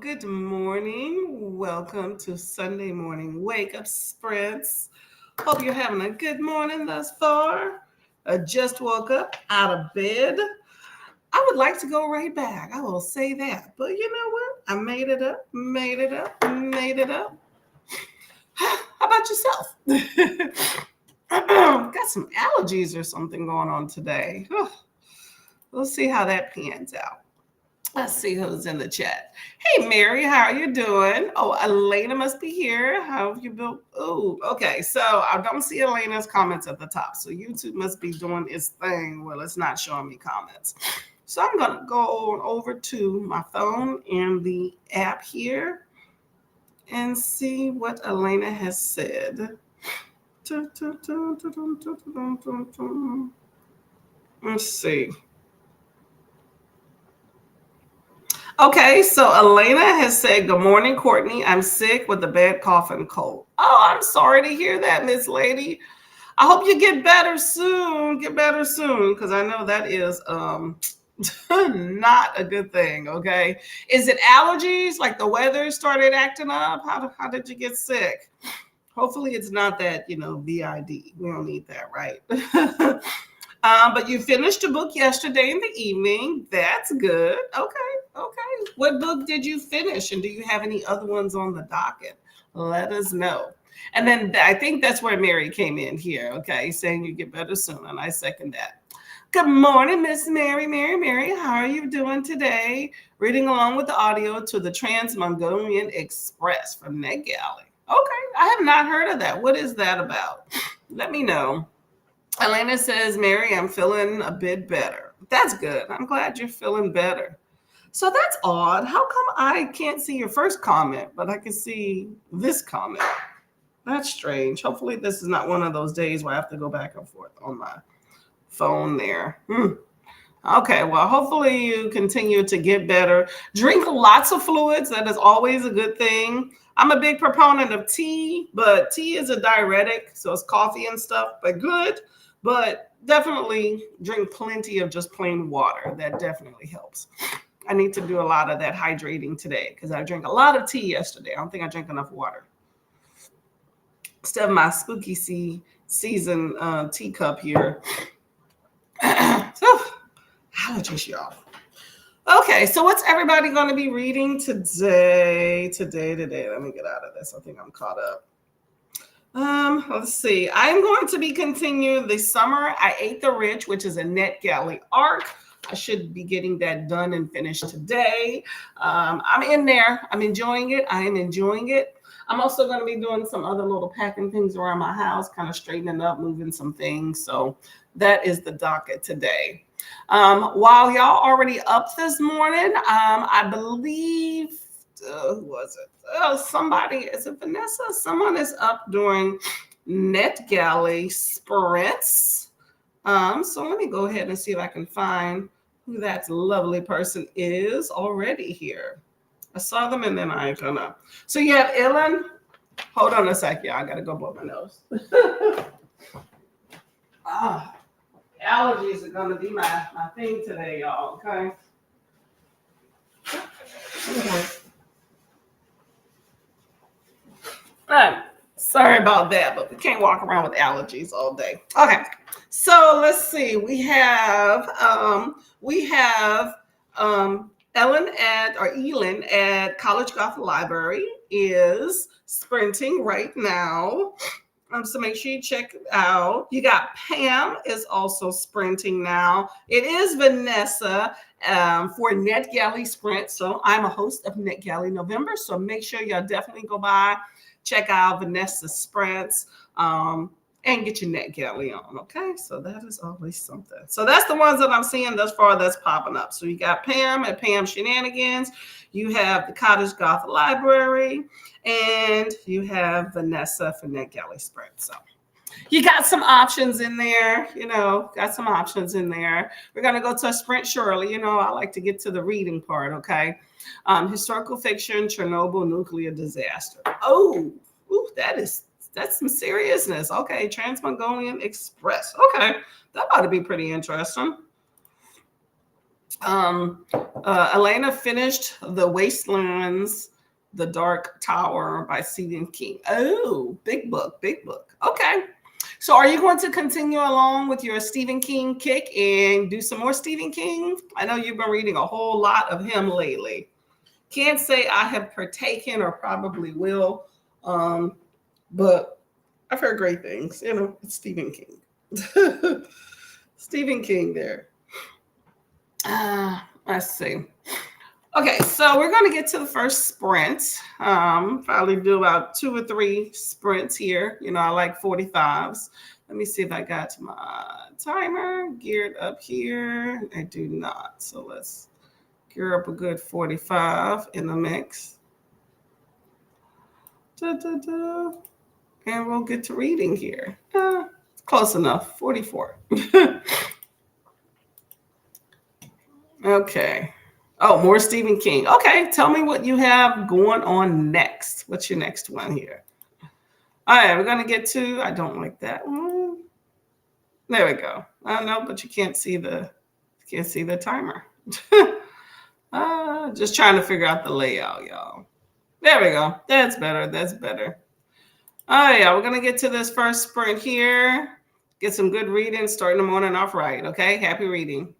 good morning. Welcome to Sunday morning wake up sprints. Hope you're having a good morning thus far. I just woke up out of bed. I would like to go right back. I will say that. But you know what? I made it up, made it up, made it up. How about yourself? Got some allergies or something going on today. We'll see how that pans out. Let's see who's in the chat. Hey, Mary, how are you doing? Oh, Elena must be here. How have you been? Oh, okay. So I don't see Elena's comments at the top. So YouTube must be doing its thing. Well, it's not showing me comments. So I'm going to go over to my phone and the app here and see what Elena has said. Let's see. Okay, so Elena has said, "Good morning, Courtney. I'm sick with a bad cough and cold." Oh, I'm sorry to hear that, Miss Lady. I hope you get better soon. Get better soon, because I know that is not a good thing. Okay, is it allergies? Like the weather started acting up? How did you get sick? Hopefully, it's not that VID. We don't need that, right? But you finished a book yesterday in the evening. That's good. Okay. Okay. What book did you finish? And do you have any other ones on the docket? Let us know. And then I think that's where Mary came in here. Okay. Saying you get better soon. And I second that. Good morning, Miss Mary. Mary. How are you doing today? Reading along with the audio to the Trans Mongolian Express from NetGalley. Okay. I have not heard of that. What is that about? Let me know. Elena says, "Mary, I'm feeling a bit better." That's good. I'm glad you're feeling better. So that's odd. How come I can't see your first comment, but I can see this comment? That's strange. Hopefully, this is not one of those days where I have to go back and forth on my phone there. Okay, well, hopefully you continue to get better. Drink lots of fluids. That is always a good thing. I'm a big proponent of tea, but tea is a diuretic, so it's coffee and stuff, but good. But definitely drink plenty of just plain water. That definitely helps. I need to do a lot of that hydrating today because I drank a lot of tea yesterday. I don't think I drank enough water. Instead of my spooky season teacup here. So, allergies, y'all. Okay, so what's everybody going to be reading today? Today. Let me get out of this. I think I'm caught up. Let's see. I'm going to be continuing the Summer I Ate the Rich, which is a NetGalley arc. I should be getting that done and finished today. I'm in there. I'm enjoying it. I am enjoying it. I'm also going to be doing some other little packing things around my house, kind of straightening up, moving some things. So that is the docket today. While y'all already up this morning, I believe, who was it? Oh, somebody, is it Vanessa? Someone is up doing NetGalley sprints. So let me go ahead and see if I can find who that lovely person is already here. I saw them and then I don't know. So you have Ellen. Hold on a sec, y'all. I gotta go blow my nose. Allergies are gonna be my thing today, y'all. Okay. All right. Sorry about that, but we can't walk around with allergies all day. Okay. So let's see. We have Elin at College Golf Library is sprinting right now. So make sure you check it out. You got Pam is also sprinting now. It is Vanessa for NetGalley Sprint. So I'm a host of NetGalley November. So make sure y'all definitely go by, check out Vanessa's sprints, and get your NetGalley on. Okay, so that is always something. So that's the ones that I'm seeing thus far that's popping up. So you got Pam at Pam Shenanigans. You have the Cottage Goth Library, and you have Vanessa for NetGalley Sprint. So you got some options in there, got some options in there. We're going to go to a sprint shortly. I like to get to the reading part, okay? Historical fiction, Chernobyl nuclear disaster. Oh, that's some seriousness. Okay, Trans Mongolian Express. Okay, that ought to be pretty interesting. Elena finished The Wastelands, The Dark Tower by Stephen King. Oh, big book, big book. Okay. So are you going to continue along with your Stephen King kick and do some more Stephen King? I know you've been reading a whole lot of him lately. Can't say I have partaken or probably will, but I've heard great things. You know, it's Stephen King. Stephen King there. Let's see. Okay, so we're going to get to the first sprint. Probably do about 2 or 3 sprints here. You know, I like 45s. Let me see if I got my timer geared up here. I do not. So let's gear up a good 45 in the mix. Da, da, da. And we'll get to reading here. Close enough, 44. Okay. Oh, more Stephen King. Okay, tell me what you have going on next. What's your next one here? All right, we're gonna get to. I don't like that one. There we go. I know, but you can't see the timer. Just trying to figure out the layout, y'all. There we go. That's better. That's better. Oh yeah, we're gonna get to this first sprint here. Get some good reading, starting the morning off right. Okay, happy reading.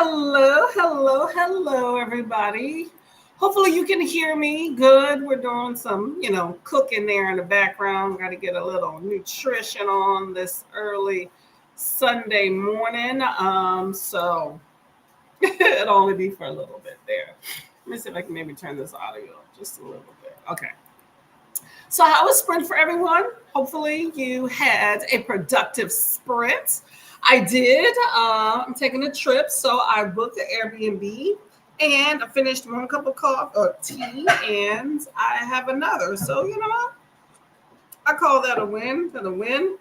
Hello, everybody. Hopefully you can hear me good. We're doing some, cooking there in the background. Got to get a little nutrition on this early Sunday morning. So it'll only be for a little bit there. Let me see if I can maybe turn this audio up just a little bit. Okay. So how was sprint for everyone? Hopefully you had a productive sprint. I did. I'm taking a trip, so I booked an Airbnb, and I finished one cup of coffee or tea, and I have another. So you know what? I call that a win. And a win.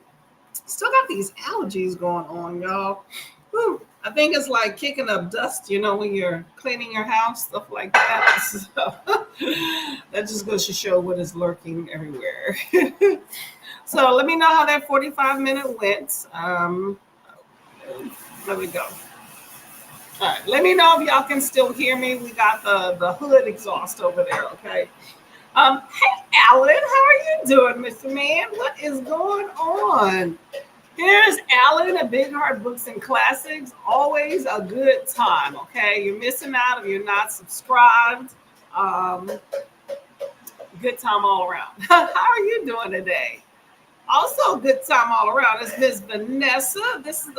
Still got these allergies going on, y'all. Whew. I think it's like kicking up dust, when you're cleaning your house, stuff like that. So, that just goes to show what is lurking everywhere. So let me know how that 45-minute went. There we go. All right. Let me know if y'all can still hear me. We got the hood exhaust over there, okay? Hey, Alan, how are you doing, Mr. Man? What is going on? Here's Alan at Big Heart Books and Classics. Always a good time, okay? You're missing out if you're not subscribed. Good time all around. How are you doing today? Also, good time all around is Miss Vanessa. This is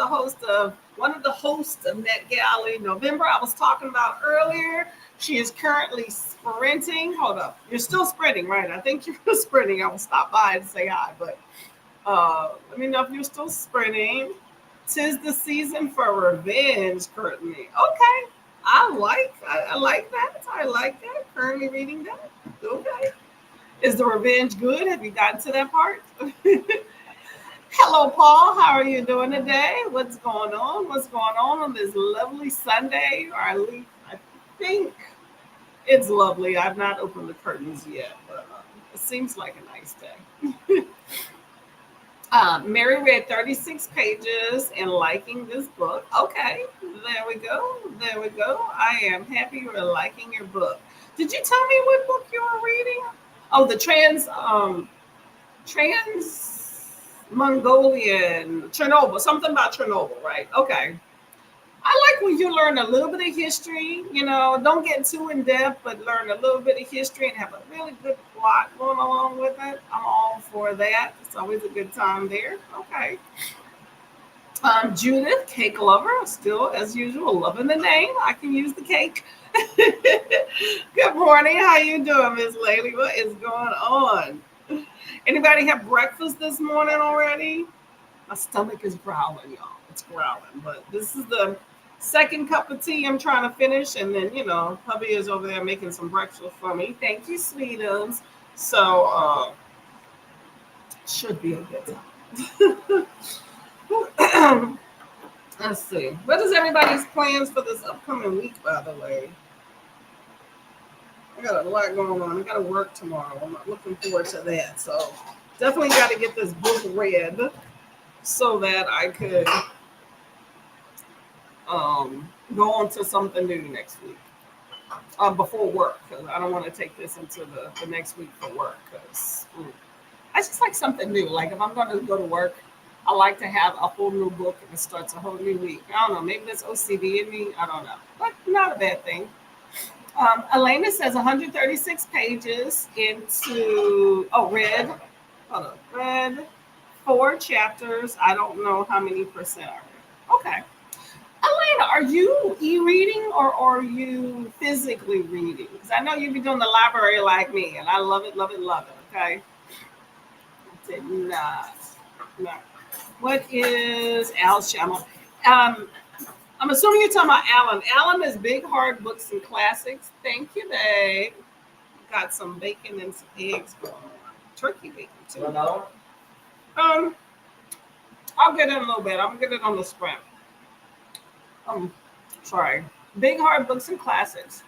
one of the hosts of NetGalley November I was talking about earlier. She is currently sprinting. Hold up. You're still sprinting, right? I think you're sprinting. I will stop by and say hi, but let me know if you're still sprinting. 'Tis the season for revenge currently. Okay. I like that. I like that. Currently reading that. Okay. Is the revenge good? Have you gotten to that part? Hello, Paul. How are you doing today? What's going on? What's going on this lovely Sunday? Or at least I think it's lovely. I've not opened the curtains yet, but it seems like a nice day. Mary read 36 pages and liking this book. Okay, there we go. There we go. I am happy you are liking your book. Did you tell me what book you were reading? Oh, the trans Mongolian Chernobyl, something about Chernobyl, right? Okay. I like when you learn a little bit of history, don't get too in depth, but learn a little bit of history and have a really good plot going along with it. I'm all for that. It's always a good time there. Okay. Judith, cake lover, still as usual, loving the name. I can use the cake. Good morning. How you doing, Miss Lady? What is going on? Anybody have breakfast this morning already? My stomach is growling, y'all. It's growling. But this is the second cup of tea I'm trying to finish. And then, hubby is over there making some breakfast for me. Thank you, sweetums. So, should be a good time. Let's see. What is everybody's plans for this upcoming week, by the way? I got a lot going on. I got to work tomorrow. I'm not looking forward to that. So definitely got to get this book read so that I could go on to something new next week before work, because I don't want to take this into the next week for work, because I just like something new. Like if I'm going to go to work, I like to have a whole new book and it starts a whole new week. I don't know. Maybe that's OCD in me. I don't know. But not a bad thing. Elena says 136 pages read 4 chapters. I don't know how many percent are read. Okay. Elena, are you e-reading or are you physically reading? Because I know you be doing the library like me, and I love it, okay? Did not. No. What is Al's channel? I'm assuming you're talking about Alan. Alan is Big Heart Books and Classics. Thank you, babe. Got some bacon and some eggs going on. Turkey bacon, too. I'll get it in a little bit. I'm going to get it on the sprint. Sorry. Big Heart Books and Classics.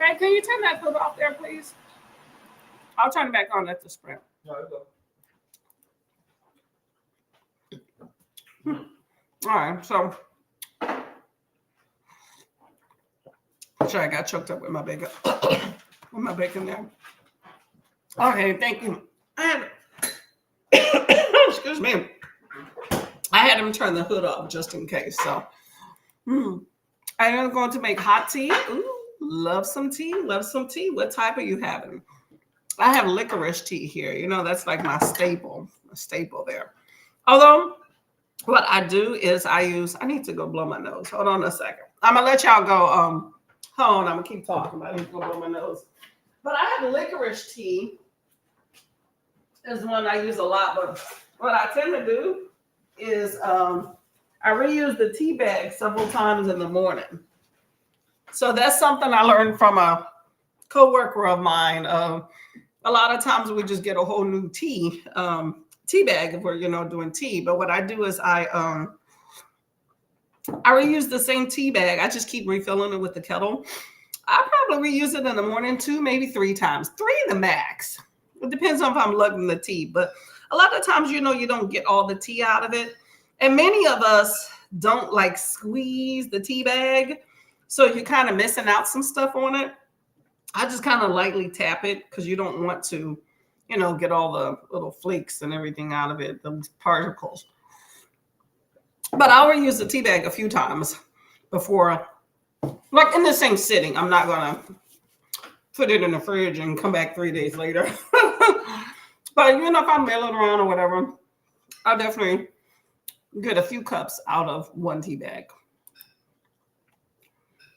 Hey, can you turn that foot off there, please? I'll turn it back on at the sprint. All right, so sorry, I got choked up with my bacon. There. Okay, thank you. Excuse me. I had him turn the hood off just in case. So, I am going to make hot tea. Ooh, love some tea. Love some tea. What type are you having? I have licorice tea here. You know, that's like my staple, a staple there. Although, what I do is I need to go blow my nose. Hold on a second. I'm going to let y'all go. Hold on. I'm going to keep talking. I need to go blow my nose. But I have licorice tea. Is one I use a lot. But what I tend to do is I reuse the tea bag several times in the morning. So that's something I learned from a coworker of mine. A lot of times we just get a whole new tea bag if we're doing tea. But what I do is I reuse the same tea bag. I just keep refilling it with the kettle. I probably reuse it in the morning 2, maybe 3 times. 3 the max. It depends on if I'm lugging the tea. But a lot of times, you don't get all the tea out of it. And many of us don't like squeeze the tea bag. So you're kind of missing out some stuff on it. I just kind of lightly tap it because you don't want to, get all the little flakes and everything out of it, those particles. But I'll reuse the tea bag a few times before, like in the same sitting. I'm not going to put it in the fridge and come back 3 days later. But, if I'm mailing around or whatever, I'll definitely get a few cups out of one tea bag.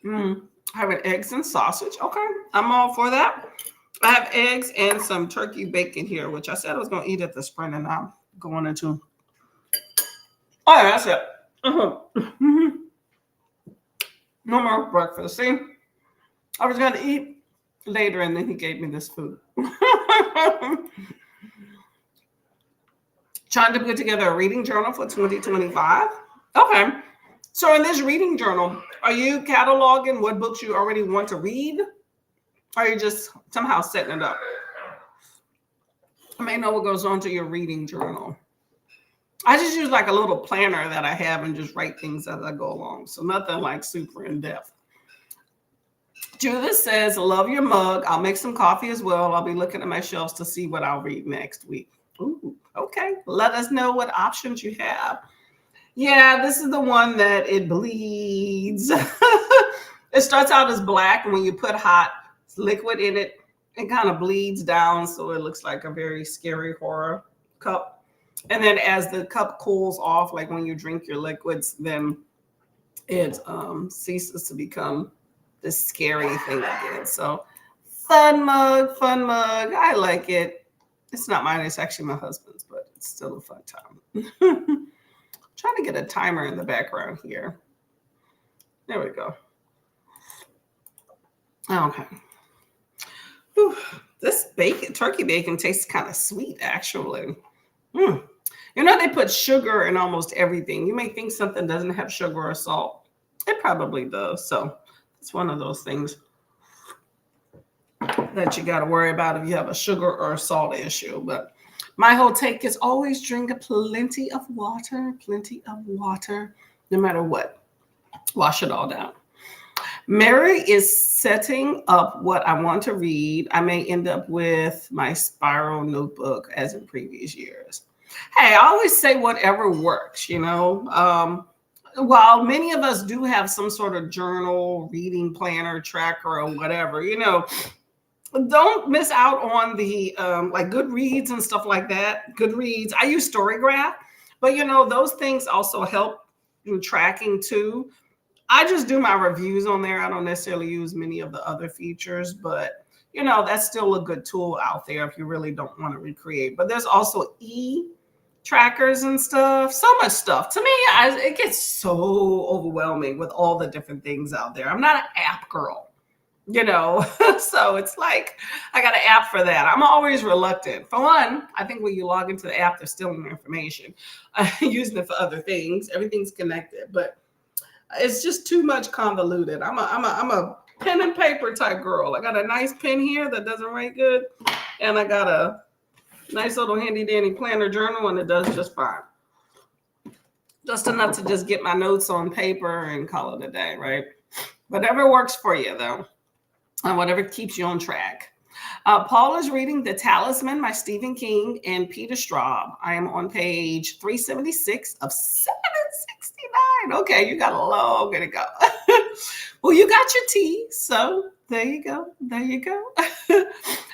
Having eggs and sausage. Okay, I'm all for that. I have eggs and some turkey bacon here, which I said I was going to eat at the Sprint, and I'm going into. Oh, yeah, that's it. No more breakfast. See, I was going to eat later, and then he gave me this food. Trying to put together a reading journal for 2025. Okay. So in this reading journal, are you cataloging what books you already want to read? Or are you just somehow setting it up? I may know what goes on to your reading journal. I just use like a little planner that I have and just write things as I go along. So nothing like super in depth. Judith says, love your mug. I'll make some coffee as well. I'll be looking at my shelves to see what I'll read next week. Ooh, okay. Let us know what options you have. Yeah, this is the one that it bleeds. It starts out as black, and when you put hot liquid in it, it kind of bleeds down, so it looks like a very scary horror cup. And then as the cup cools off, like when you drink your liquids, then it ceases to become this scary thing again. So fun mug. I like it. It's not mine. It's actually my husband's, but it's still a fun time. Trying to get a timer in the background here. There we go. Okay. Whew. This turkey bacon tastes kind of sweet, actually. They put sugar in almost everything. You may think something doesn't have sugar or salt. It probably does. So it's one of those things that you got to worry about if you have a sugar or a salt issue. But my whole take is always drink plenty of water, no matter what. Wash it all down. Mary is setting up what I want to read. I may end up with my spiral notebook as in previous years. Hey, I always say whatever works, While many of us do have some sort of journal, reading planner, tracker, or whatever, don't miss out on the like Goodreads and stuff like that. Goodreads, I use Storygraph, but those things also help in tracking too. I just do my reviews on there. I don't necessarily use many of the other features, but that's still a good tool out there if you really don't want to recreate. But there's also trackers and stuff, so much stuff. To me, it gets so overwhelming with all the different things out there. I'm not an app girl. So it's like I got an app for that. I'm always reluctant. For one, I think when you log into the app, they're stealing your information. I'm using it for other things. Everything's connected, but it's just too much convoluted. I'm a pen and paper type girl. I got a nice pen here that doesn't write good, and I got a nice little handy dandy planner journal, and it does just fine. Just enough to just get my notes on paper and call it a day, right? Whatever works for you, though. And whatever keeps you on track. Paul is reading The Talisman by Stephen King and Peter Straub. I am on page 376 of 769. Okay, you got a long way to go. Well, you got your tea, so there you go. There you go.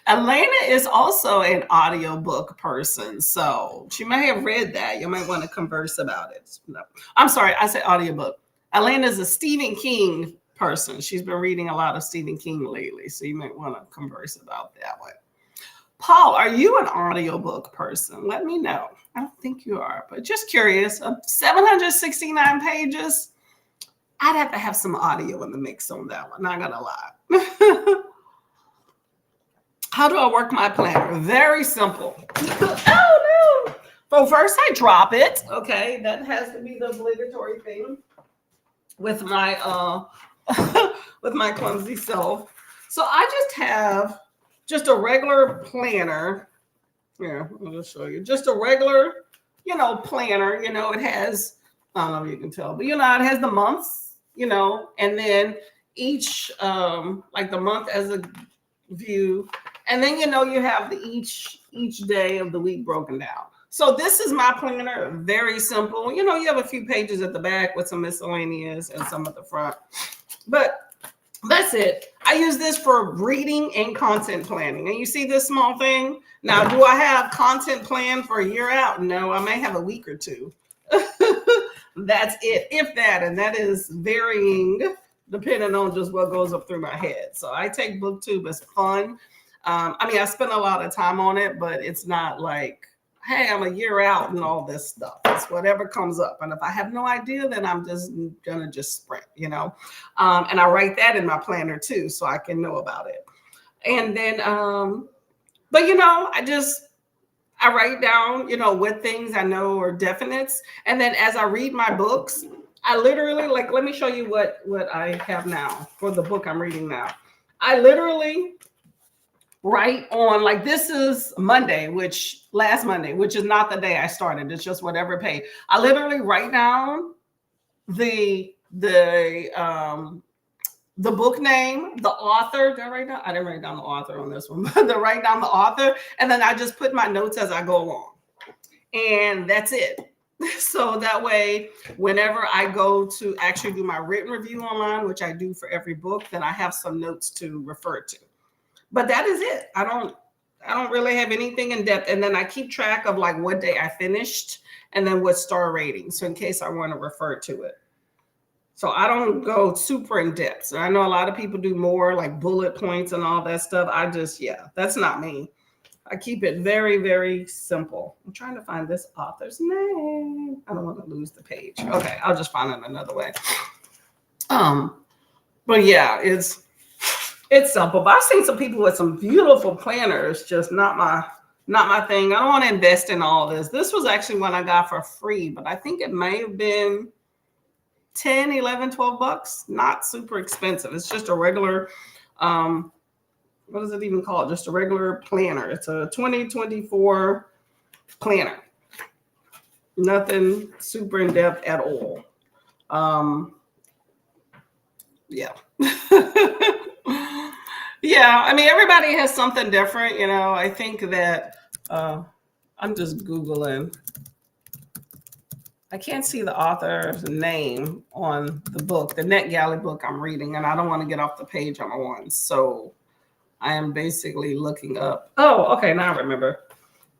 Elena is also an audiobook person, so she may have read that. You might want to converse about it. No, I'm sorry, I said audiobook. Elena is a Stephen King person. She's been reading a lot of Stephen King lately, so you might want to converse about that one. Paul, are you an audiobook person? Let me know. I don't think you are, but just curious. 769 pages. I'd have to have some audio in the mix on that one. Not gonna lie. How do I work my planner? Very simple. Oh no. Well, first I drop it. Okay, that has to be the obligatory thing with my with my clumsy self. So I just have just a regular planner. Yeah, I'll just show you. Just a regular, planner. It has, I don't know if you can tell, but it has the months, and then each like the month as a view. And then you have each day of the week broken down. So this is my planner, very simple. You have a few pages at the back with some miscellaneous and some at the front. But that's it. I use this for reading and content planning. And you see this small thing? Now, do I have content planned for a year out? No, I may have a week or two. That's it, if that. And that is varying depending on just what goes up through my head. So I take BookTube as fun. I spend a lot of time on it, but it's not like, hey, I'm a year out and all this stuff. It's whatever comes up. And if I have no idea, then I'm just going to sprint, And I write that in my planner too, so I can know about it. And then, I write down, what things I know are definites. And then as I read my books, I literally, let me show you what I have now for the book I'm reading now. I literally write on, this is last Monday, which is not the day I started. It's just whatever page. I literally write down the book name, the author. Did I write down? I didn't write down the author on this one, but write down the author. And then I just put my notes as I go along. And that's it. So that way, whenever I go to actually do my written review online, which I do for every book, then I have some notes to refer to. But that is it. I don't really have anything in depth. And then I keep track of what day I finished and then what star rating. So in case I want to refer to it. So I don't go super in depth. So I know a lot of people do more bullet points and all that stuff. That's not me. I keep it very, very simple. I'm trying to find this author's name. I don't want to lose the page. Okay, I'll just find it another way. But yeah, it's simple. But I've seen some people with some beautiful planners, just not my thing. I don't want to invest in all this. This was actually one I got for free, but I think it may have been 10, 11, 12 bucks. Not super expensive. It's just a regular, what is it even called? Just a regular planner. It's a 2024 planner. Nothing super in depth at all. Yeah. Yeah, everybody has something different, I think that I'm just Googling. I can't see the author's name on the book, the NetGalley book I'm reading, and I don't want to get off the page I'm on. So I am basically looking up. Oh, okay, now I remember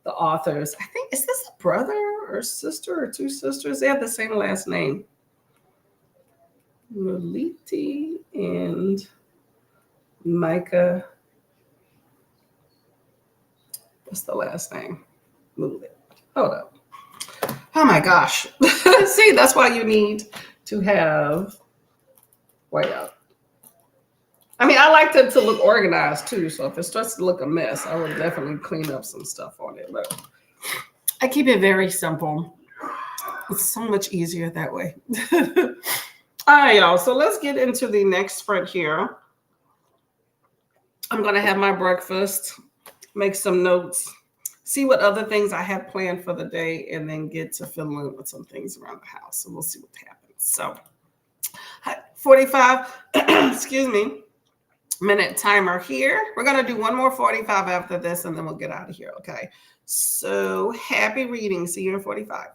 the authors. I think, is this a brother or sister or two sisters? They have the same last name. Meliti and Micah. What's the last name? Move it. Hold up. Oh my gosh. See, that's why you need to have whiteout. I like it to look organized too. So if it starts to look a mess, I would definitely clean up some stuff on it. But I keep it very simple. It's so much easier that way. All right, y'all. So let's get into the next sprint here. I'm going to have my breakfast, make some notes, see what other things I have planned for the day, and then get to fiddling with some things around the house. So we'll see what happens. So 45, excuse me, minute timer here. We're going to do one more 45 after this, and then we'll get out of here. Okay. So happy reading. See you in 45.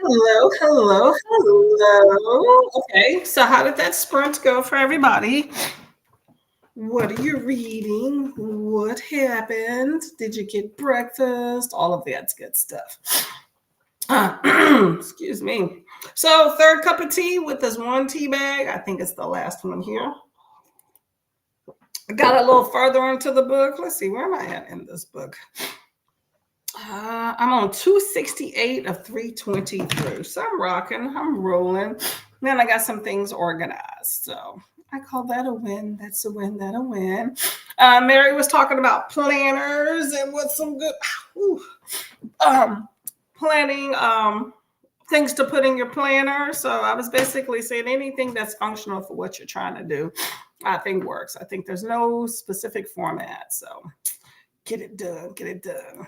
Hello, hello, hello. Okay, so how did that sprint go for everybody? What are you reading? What happened? Did you get breakfast? All of that's good stuff. Excuse me. So, third cup of tea with this one tea bag. I think it's the last one here. I got a little further into the book. Let's see, where am I at in this book? I'm on 268 of 320 through. So I'm rocking, I'm rolling. Then I got some things organized. So I call that a win. That's a win, that a win. Mary was talking about planners and what's some good planning things to put in your planner. So I was basically saying anything that's functional for what you're trying to do, I think works. I think there's no specific format. So get it done, get it done.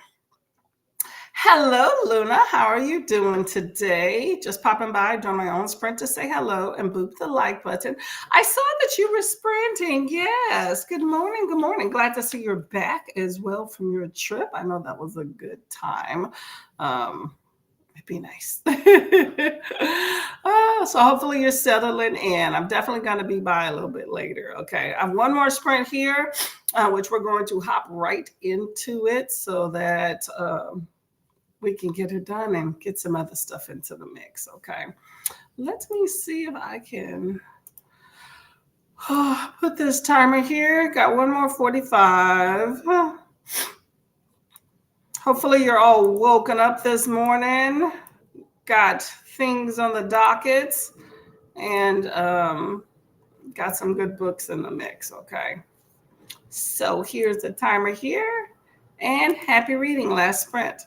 Hello, Luna. How are you doing today? Just popping by, doing my own sprint to say hello and boop the like button. I saw that you were sprinting. Yes. Good morning. Good morning. Glad to see you're back as well from your trip. I know that was a good time. It'd be nice. So hopefully you're settling in. I'm definitely going to be by a little bit later. Okay. I have one more sprint here, which we're going to hop right into it so that we can get it done and get some other stuff into the mix. Okay. Let me see if I can put this timer here. Got one more 45. Hopefully you're all woken up this morning. Got things on the dockets and got some good books in the mix. Okay. So here's the timer here and happy reading. Last sprint.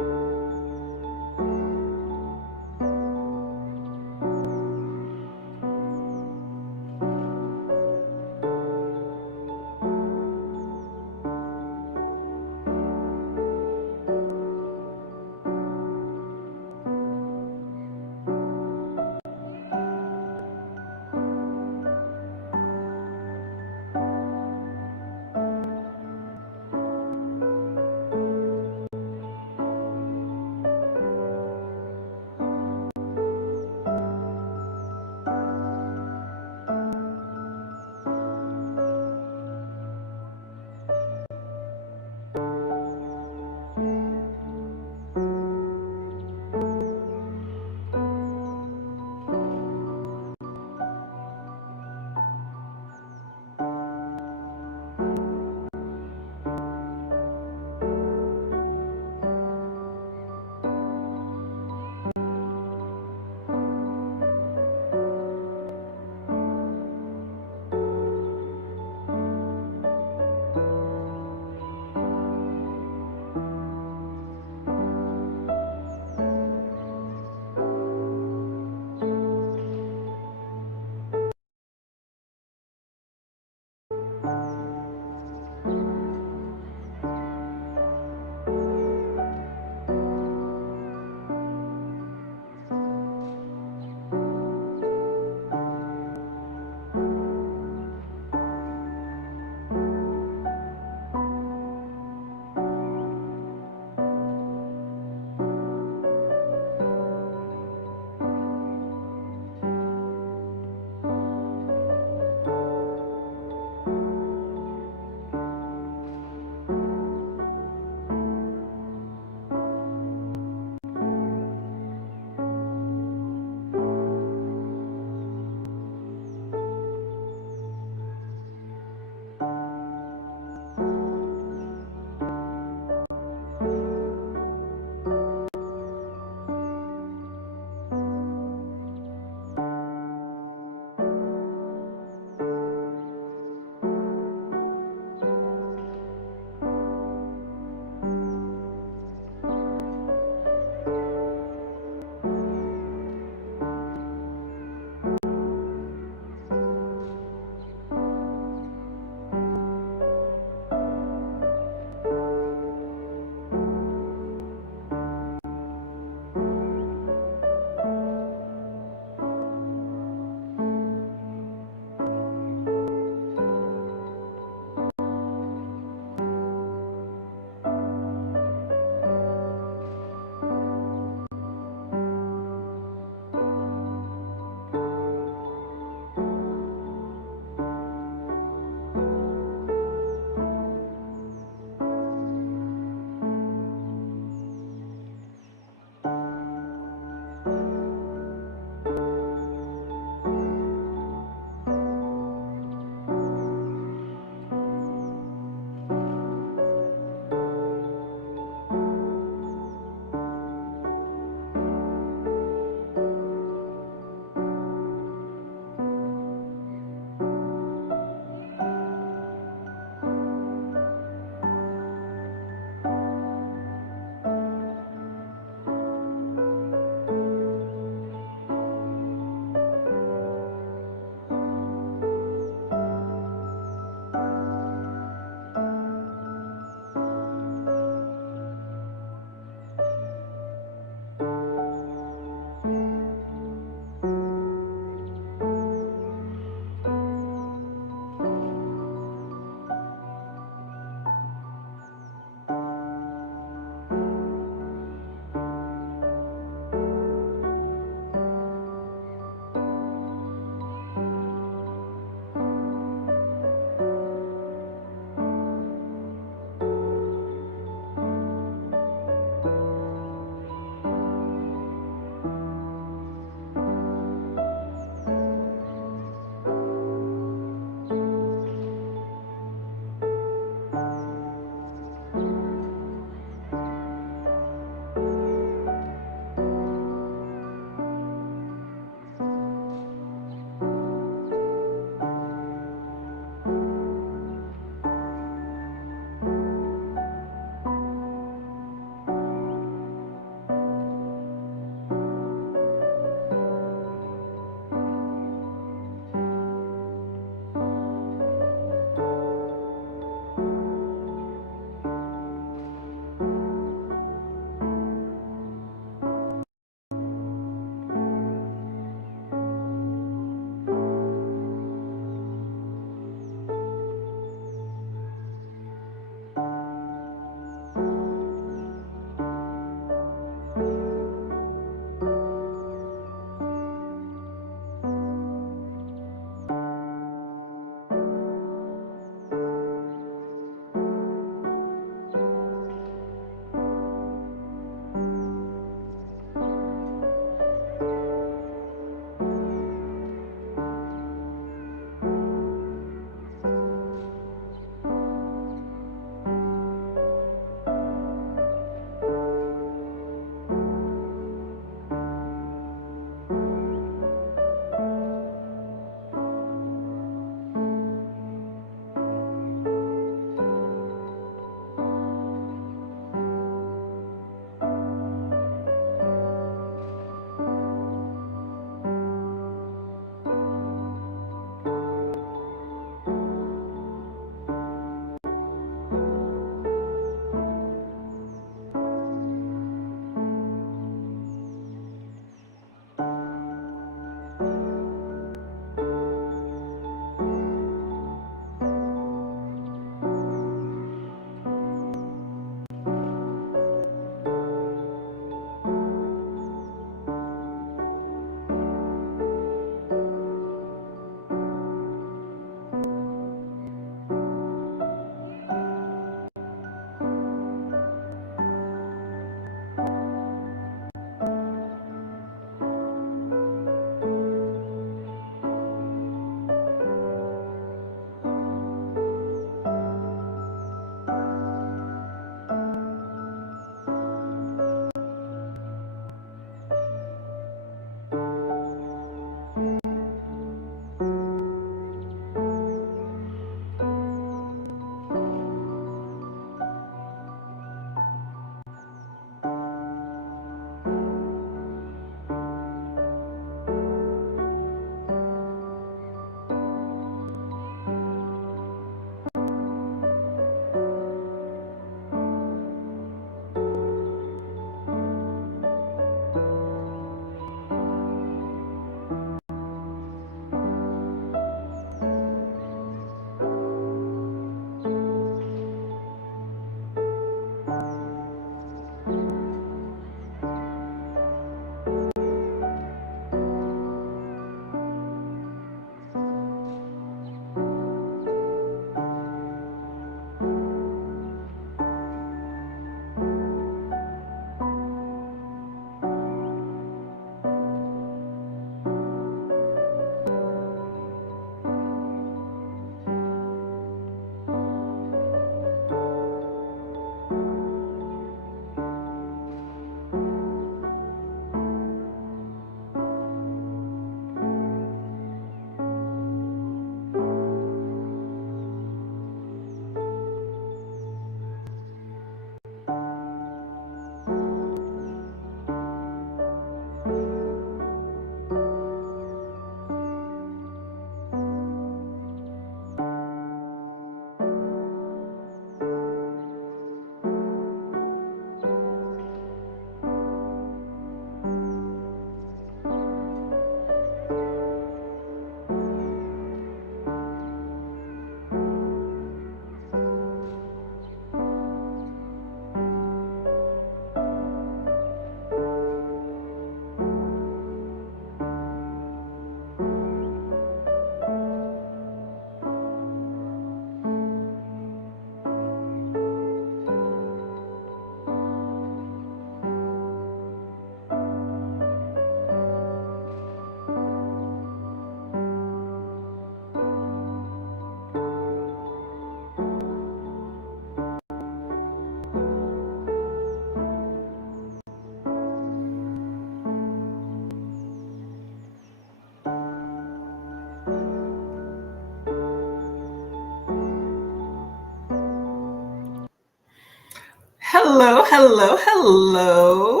Hello, hello, hello.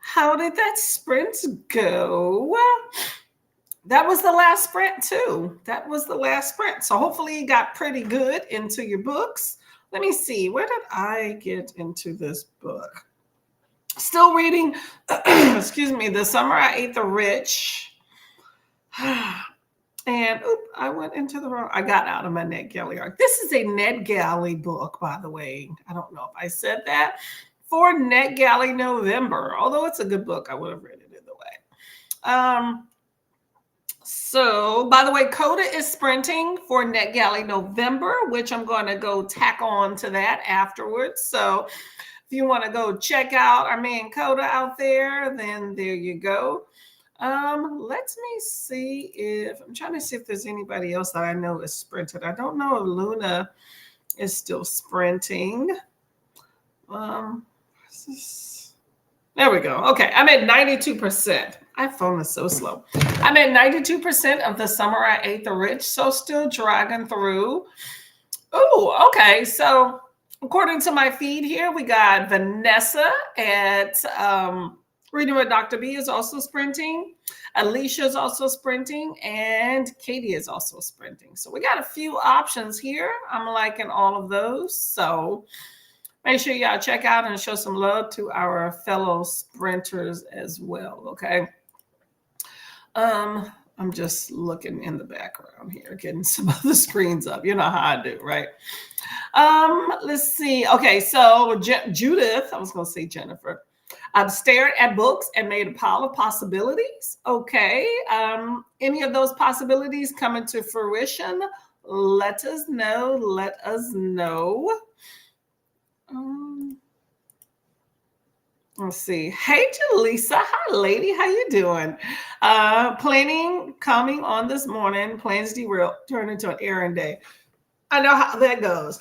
How did that sprint go? That was the last sprint, too. That was the last sprint. So hopefully you got pretty good into your books. Let me see. Where did I get into this book? Still reading, excuse me, The Summer I Ate the Rich. And I went into the wrong. I got out of my NetGalley arc. This is a NetGalley book, by the way. I don't know if I said that for NetGalley November. Although it's a good book, I would have read it either way. So, by the way, Coda is sprinting for NetGalley November, which I'm going to go tack on to that afterwards. So, if you want to go check out our man Coda out there, then there you go. Let me see if I'm trying to see if there's anybody else that I know is sprinted. I don't know if Luna is still sprinting. There we go. Okay, I'm at 92%. My phone is so slow. I'm at 92% of The Summer I Ate the Rich, so still dragging through. Oh, okay. So according to my feed here, we got Vanessa at Reading with Dr. B is also sprinting. Alicia is also sprinting, and Katie is also sprinting. So we got a few options here. I'm liking all of those. So make sure y'all check out and show some love to our fellow sprinters as well. Okay. I'm just looking in the background here, getting some of the screens up. You know how I do, right? Let's see. Okay, so Judith, I was going to say Jennifer. I've stared at books and made a pile of possibilities. Okay. Any of those possibilities coming to fruition? Let us know. Let us know. Let's see. Hey, Jaleesa. Hi, lady. How you doing? Planning coming on this morning. Plans derailed. Turn into an errand day. I know how that goes.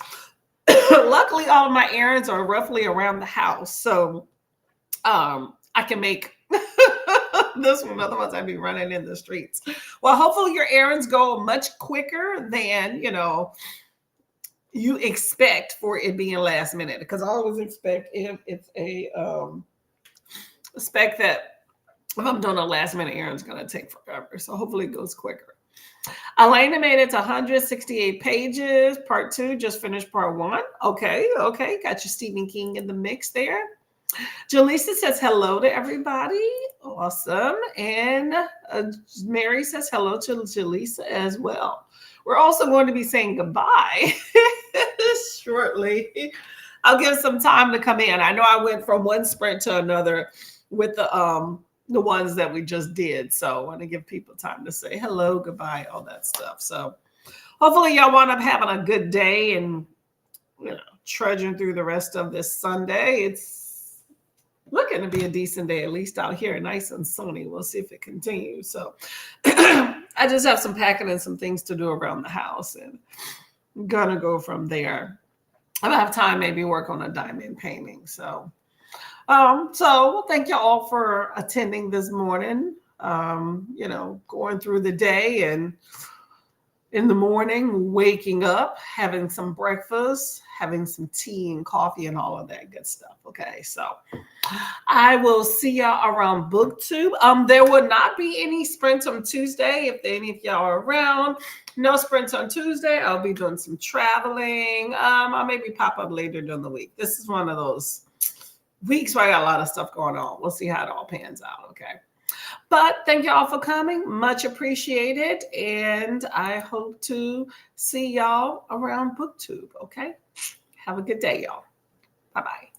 Luckily, all of my errands are roughly around the house. So I can make this one. Otherwise, I'd be running in the streets. Well, hopefully your errands go much quicker than, you expect for it being last minute. Because I always expect if it's expect that if I'm doing a last minute errand, it's going to take forever. So hopefully it goes quicker. Elena made it to 168 pages. Part 2, just finished part 1. Okay. Got your Stephen King in the mix there. Jaleesa says hello to everybody. Awesome. And Mary says hello to Jaleesa as well. We're also going to be saying goodbye shortly. I'll give some time to come in. I know I went from one sprint to another with the ones that we just did. So I want to give people time to say hello, goodbye, all that stuff. So hopefully y'all wind up having a good day and trudging through the rest of this Sunday. It's looking to be a decent day, at least out here, nice and sunny. We'll see if it continues. So I just have some packing and some things to do around the house, and I'm gonna go from there. I don't have time, maybe work on a diamond painting. So thank you all for attending this morning. Going through the day, and in the morning, waking up, having some breakfast, having some tea and coffee and all of that good stuff. Okay, so I will see y'all around BookTube. There will not be any sprints on Tuesday. If any of y'all are around, no sprints on Tuesday. I'll be doing some traveling. I'll maybe pop up later during the week. This is one of those weeks where I got a lot of stuff going on. We'll see how it all pans out. Okay. But thank you all for coming. Much appreciated. And I hope to see y'all around BookTube. Okay. Have a good day, y'all. Bye-bye.